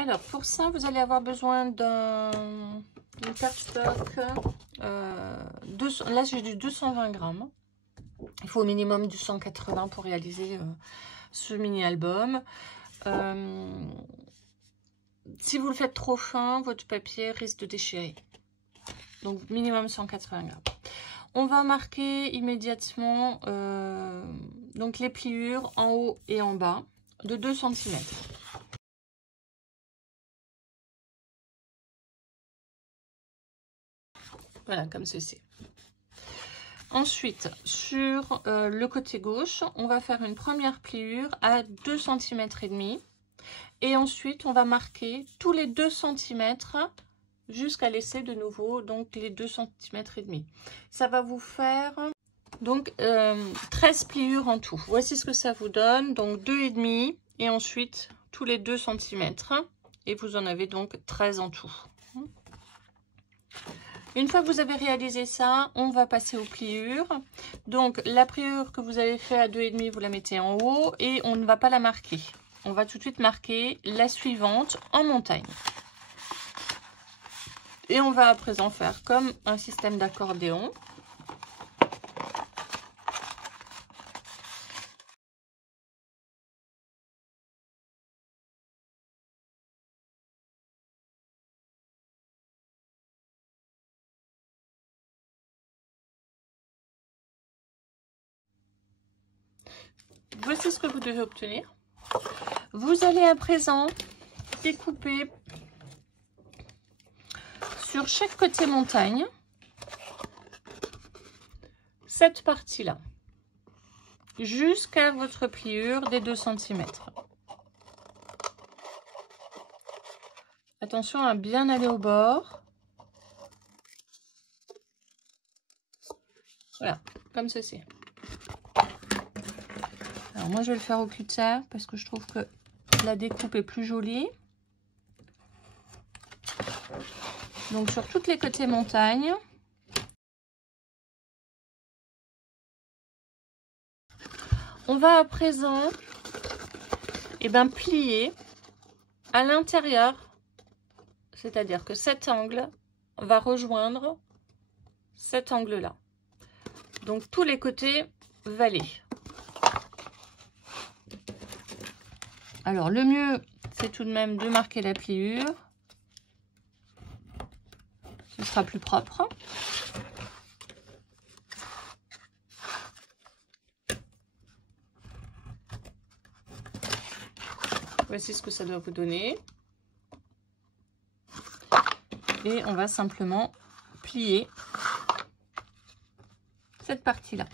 Alors, pour ça, vous allez avoir besoin d'une cardstock. Là, j'ai du 220 grammes. Il faut au minimum du 180 pour réaliser ce mini-album. Si vous le faites trop fin, votre papier risque de déchirer. Donc, minimum 180 grammes. On va marquer immédiatement donc les pliures en haut et en bas de 2 cm. Voilà, comme ceci. Ensuite, sur le côté gauche, on va faire une première pliure à 2 cm et demi. Et ensuite, on va marquer tous les 2 cm jusqu'à laisser de nouveau donc les 2 cm et demi. Ça va vous faire donc 13 pliures en tout. Voici ce que ça vous donne. Donc 2,5 et ensuite tous les 2 cm. Et vous en avez donc 13 en tout. Une fois que vous avez réalisé ça, on va passer aux pliures. Donc la pliure que vous avez fait à 2,5, vous la mettez en haut et on ne va pas la marquer. On va tout de suite marquer la suivante en montagne. Et on va à présent faire comme un système d'accordéon. Voici ce que vous devez obtenir. Vous allez à présent découper sur chaque côté montagne cette partie-là jusqu'à votre pliure des 2 cm. Attention à bien aller au bord. Voilà, comme ceci. Alors moi je vais le faire au cutter parce que je trouve que la découpe est plus jolie. Donc sur tous les côtés montagne. On va à présent plier à l'intérieur. C'est-à-dire que cet angle va rejoindre cet angle-là. Donc tous les côtés vallés. Alors le mieux, c'est tout de même de marquer la pliure. Ce sera plus propre. Voici ce que ça doit vous donner. Et on va simplement plier cette partie-là.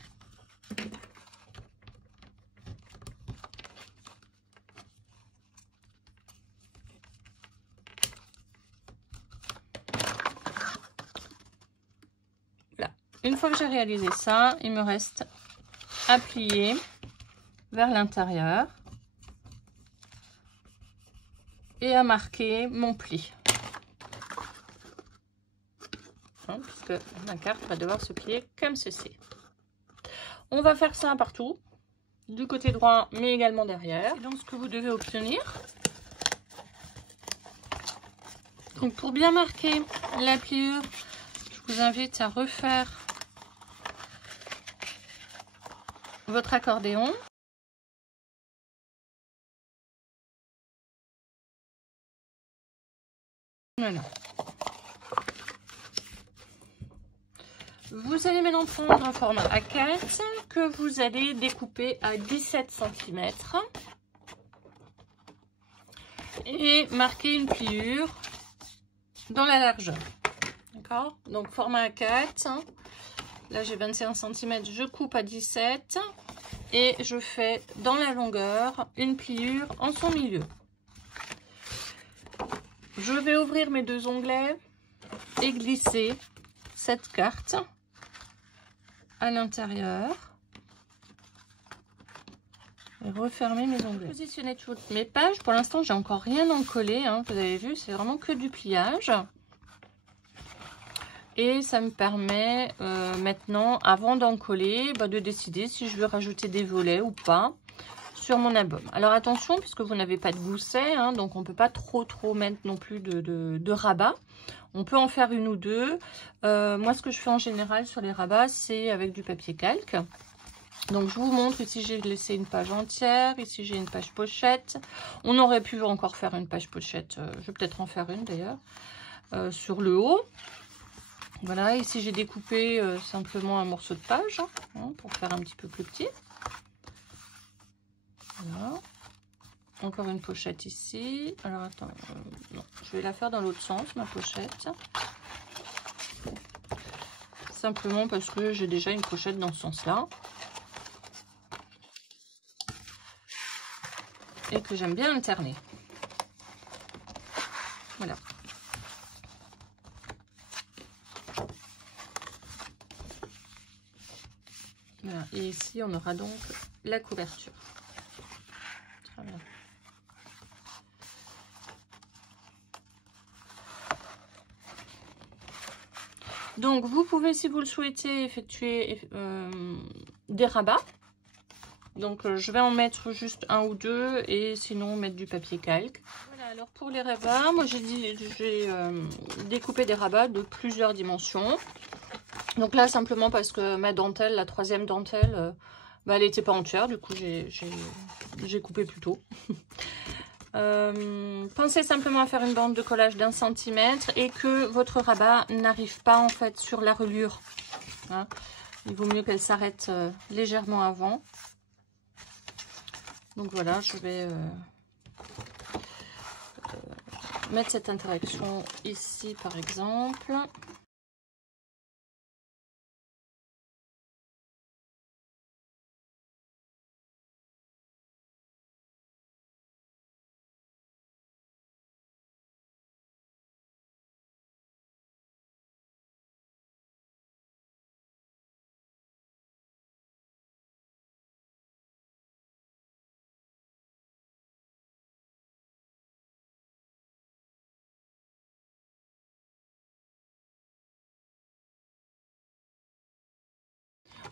Voilà. Une fois que j'ai réalisé ça, il me reste à plier vers l'intérieur et à marquer mon pli. Puisque ma carte va devoir se plier comme ceci. On va faire ça partout, du côté droit mais également derrière. Et donc ce que vous devez obtenir, donc pour bien marquer la pliure, je vous invite à refaire votre accordéon. Voilà. Vous allez maintenant prendre un format A4 que vous allez découper à 17 cm et marquer une pliure dans la largeur. D'accord? Donc format A4, là j'ai 21 cm, je coupe à 17 et je fais dans la longueur une pliure en son milieu. Je vais ouvrir mes deux onglets et glisser cette carte à l'intérieur et refermer mes onglets. Positionner toutes mes pages. Pour l'instant, j'ai encore rien encollé, hein, vous avez vu, c'est vraiment que du pliage. Et ça me permet maintenant, avant d'encoller, de décider si je veux rajouter des volets ou pas sur mon album. Alors attention, puisque vous n'avez pas de gousset, hein, donc on ne peut pas trop mettre non plus de rabat. On peut en faire une ou deux. Moi, ce que je fais en général sur les rabats, c'est avec du papier calque. Donc, je vous montre. Ici, j'ai laissé une page entière. Ici, j'ai une page pochette. On aurait pu encore faire une page pochette. Je vais peut-être en faire une, d'ailleurs, sur le haut. Voilà. Ici, j'ai découpé simplement un morceau de page hein, pour faire un petit peu plus petit. Voilà. Encore une pochette ici. Alors, attends. Non, je vais la faire dans l'autre sens, ma pochette. Simplement parce que j'ai déjà une pochette dans ce sens-là. Et que j'aime bien alterner. Voilà. Voilà. Et ici, on aura donc la couverture. Très bien. Donc, vous pouvez, si vous le souhaitez, effectuer des rabats. Donc, je vais en mettre juste un ou deux et sinon mettre du papier calque. Voilà, alors pour les rabats, moi j'ai découpé des rabats de plusieurs dimensions. Donc là, simplement parce que ma dentelle, la troisième dentelle, elle n'était pas entière. Du coup, j'ai coupé plus tôt. Pensez simplement à faire une bande de collage d'1 centimètre et que votre rabat n'arrive pas en fait sur la reliure. Hein. Il vaut mieux qu'elle s'arrête légèrement avant. Donc voilà, je vais mettre cette interaction ici par exemple.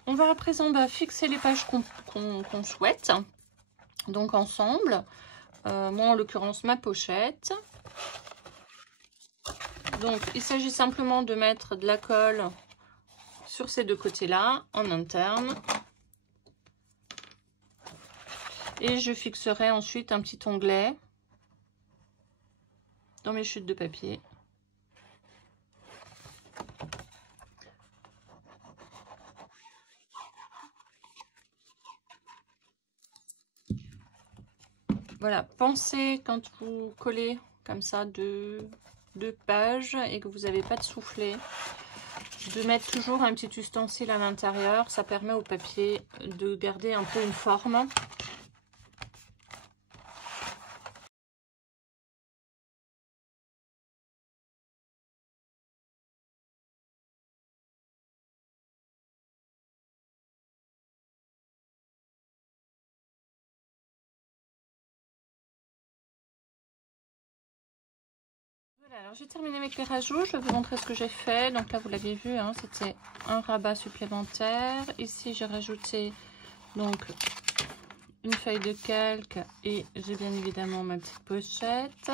On va à présent fixer les pages qu'on souhaite, donc ensemble. Moi, en l'occurrence, ma pochette. Donc, il s'agit simplement de mettre de la colle sur ces deux côtés-là, en interne. Et je fixerai ensuite un petit onglet dans mes chutes de papier. Voilà, pensez quand vous collez comme ça deux pages et que vous n'avez pas de soufflet, de mettre toujours un petit ustensile à l'intérieur. Ça permet au papier de garder un peu une forme. Alors j'ai terminé mes rajouts, je vais vous montrer ce que j'ai fait. Donc là vous l'avez vu, hein, c'était un rabat supplémentaire. Ici j'ai rajouté donc une feuille de calque et j'ai bien évidemment ma petite pochette.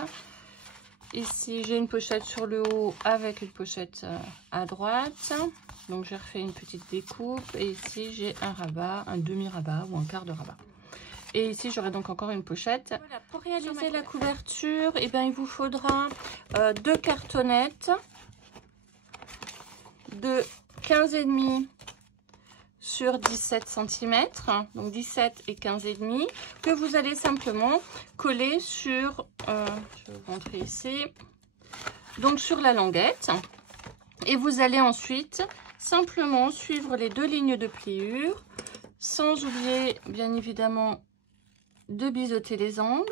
Ici j'ai une pochette sur le haut avec une pochette à droite. Donc j'ai refait une petite découpe et ici j'ai un rabat, un demi-rabat ou un quart de rabat. Et ici, j'aurai donc encore une pochette. Voilà, pour réaliser la couverture, eh bien, il vous faudra deux cartonnettes de 15,5 sur 17 cm, donc 17 et 15,5, que vous allez simplement coller sur, je vais vous montrer ici, donc sur la languette. Et vous allez ensuite simplement suivre les deux lignes de pliure, sans oublier, bien évidemment, de biseauter les angles.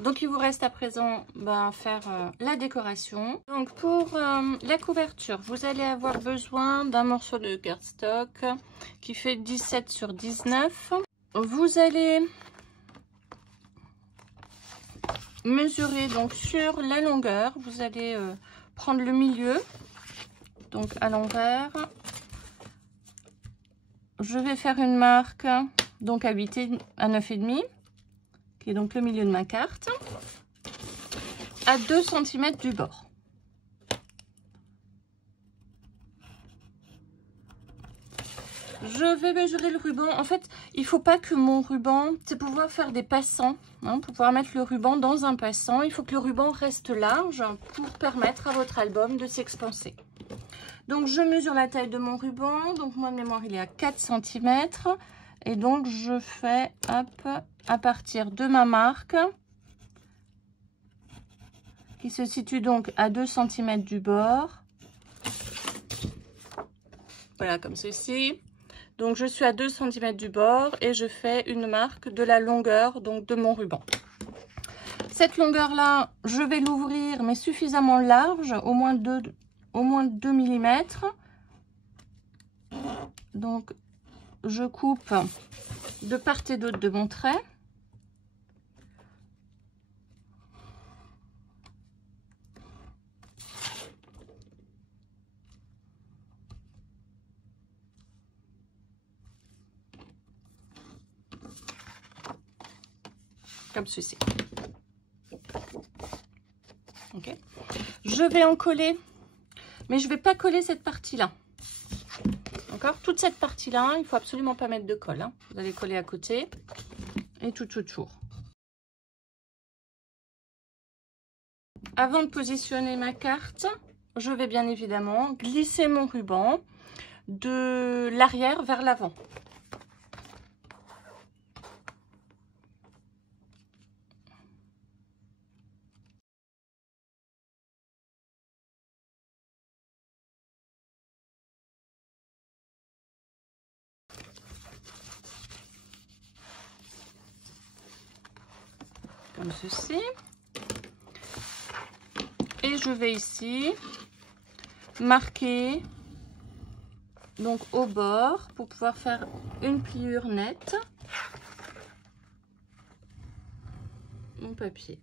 Donc il vous reste à présent faire la décoration. Donc pour la couverture, vous allez avoir besoin d'un morceau de cardstock qui fait 17 sur 19. Vous allez mesurer donc sur la longueur, vous allez prendre le milieu, donc à l'envers. Je vais faire une marque donc à 9,5, qui est donc le milieu de ma carte, à 2 cm du bord. Je vais mesurer le ruban. En fait, il ne faut pas que mon ruban, c'est pour pouvoir faire des passants, hein, pour pouvoir mettre le ruban dans un passant, il faut que le ruban reste large pour permettre à votre album de s'expanser. Donc, je mesure la taille de mon ruban. Donc, moi de mémoire, il est à 4 cm. Et donc, je fais, hop, à partir de ma marque, qui se situe donc à 2 cm du bord. Voilà, comme ceci. Donc, je suis à 2 cm du bord et je fais une marque de la longueur donc de mon ruban. Cette longueur-là, je vais l'ouvrir, mais suffisamment large, au moins 2 mm. Donc, je coupe de part et d'autre de mon trait. Comme ceci. Ok. Je vais en coller, mais je ne vais pas coller cette partie-là. D'accord? Toute cette partie-là, il ne faut absolument pas mettre de colle, hein. Vous allez coller à côté et tout autour. Avant de positionner ma carte, je vais bien évidemment glisser mon ruban de l'arrière vers l'avant. Comme ceci. Et je vais ici marquer donc au bord pour pouvoir faire une pliure nette mon papier.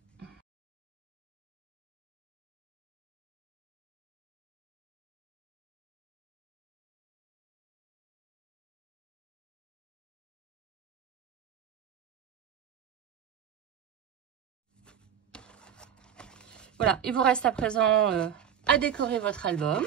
Voilà, il vous reste à présent à décorer votre album.